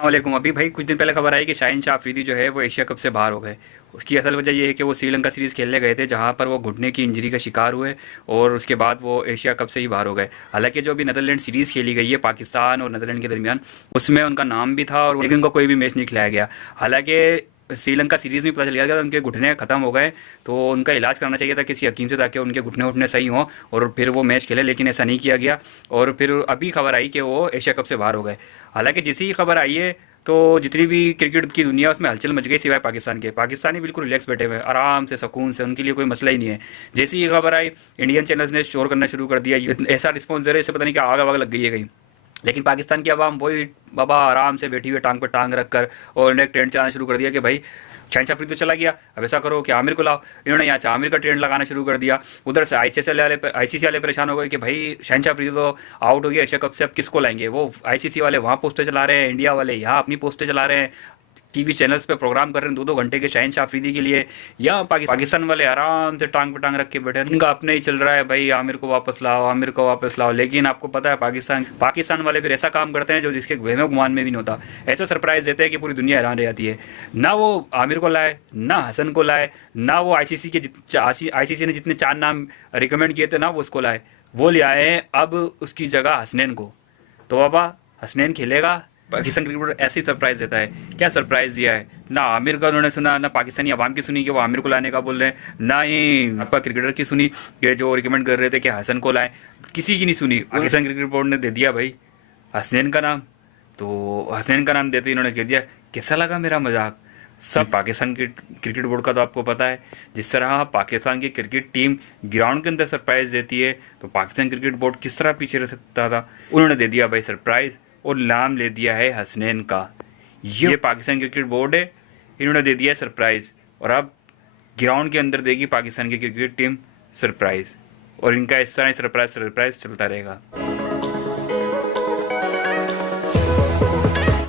वालेकुम। अभी भाई कुछ दिन पहले खबर आई कि शाहीन शाह अफरीदी जो है वो एशिया कप से बाहर हो गए। उसकी असल वजह ये है कि वो श्रीलंका सीरीज़ खेलने गए थे, जहां पर वो घुटने की इंजरी का शिकार हुए और उसके बाद वो एशिया कप से ही बाहर हो गए। हालांकि जो अभी नीदरलैंड सीरीज़ खेली गई है पाकिस्तान और नीदरलैंड के दरमियान, उसमें उनका नाम भी था और लेकिन उनका कोई भी मैच नहीं खिलाया गया। हालांकि श्रीलंका सीरीज़ में पता चल गया था उनके घुटने ख़त्म हो गए, तो उनका इलाज कराना चाहिए था किसी हकीम से, ताकि उनके घुटने उठने सही हों और फिर वो मैच खेले, लेकिन ऐसा नहीं किया गया। और फिर अभी खबर आई कि वो एशिया कप से बाहर हो गए। हालांकि जैसी ही खबर आई है तो जितनी भी क्रिकेट की दुनिया उसमें हलचल मच गई, सिवाय पाकिस्तान के। पाकिस्तानी बिल्कुल रिलैक्स बैठे हुए हैं, आराम से सुकून से, उनके लिए कोई मसला ही नहीं है। जैसी ही खबर आई, इंडियन चैनल्स ने शोर करना शुरू कर दिया, ऐसा रिस्पॉन्स दे रहे, इससे पता नहीं क्या आग वाग लग गई है कहीं। लेकिन पाकिस्तान की आवाम वही बाबा आराम से बैठी हुई टांग पर टांग रख कर, और उन्होंने एक ट्रेंड चलाना शुरू कर दिया कि भाई शहनशाह अफरीदी तो चला गया, अब ऐसा करो कि आमिर को लाओ। इन्होंने यहाँ से आमिर का ट्रेंड लगाना शुरू कर दिया। उधर से आईसीसी वाले परेशान हो गए कि भाई शहनशाह अफरीदी तो आउट हो गया एशिया कप से, अब किसको लाएंगे। वो आईसीसी वाले वहाँ पोस्टर चला रहे हैं, इंडिया वाले यहाँ अपनी पोस्टर चला रहे हैं, टीवी चैनल्स पे प्रोग्राम कर रहे हैं 2-2 घंटे के शहनशाह अफरीदी के लिए। या पाकिस्तान वाले आराम से टांग पे टांग रख के बैठे हैं, इनका अपने ही चल रहा है, भाई आमिर को वापस लाओ, आमिर को वापस लाओ। लेकिन आपको पता है पाकिस्तान वाले फिर ऐसा काम करते हैं जो जिसके वहमो गुमान में भी नहीं होता। ऐसा सरप्राइज देते हैं कि पूरी दुनिया हैरान रह जाती है। ना वो आमिर को लाए, ना हसन को लाए, ना वो आईसीसी ने जितने 4 नाम रिकमेंड किए थे ना वो उसको लाए, वो ले आए हैं अब उसकी जगह हसनैन को। तो बाबा हसनैन खेलेगा। पाकिस्तान क्रिकेट बोर्ड ऐसे ही सरप्राइज देता है। क्या सरप्राइज दिया है? ना आमिर का उन्होंने सुना, ना पाकिस्तानी आवाम की सुनी कि वो आमिर को लाने का बोल रहे हैं, ना ही आपका क्रिकेटर की सुनी कि जो रिकमेंड कर रहे थे कि हसन को लाए। किसी की नहीं सुनी। पाकिस्तान क्रिकेट बोर्ड ने दे दिया भाई हसनैन का नाम। तो हसनैन का नाम देते ही इन्होंने कह दिया, कैसा लगा मेरा मजाक? सब पाकिस्तान के क्रिकेट बोर्ड का तो आपको पता है, जिस तरह पाकिस्तान की क्रिकेट टीम ग्राउंड के अंदर सरप्राइज देती है, तो पाकिस्तान क्रिकेट बोर्ड किस तरह पीछे रह सकता था। उन्होंने दे दिया भाई सरप्राइज और नाम ले दिया है हसनैन का। ये पाकिस्तान क्रिकेट बोर्ड है, इन्होंने दे दिया है सरप्राइज, और अब ग्राउंड के अंदर देगी पाकिस्तान की क्रिकेट टीम सरप्राइज, और इनका इस तरह सरप्राइज चलता रहेगा।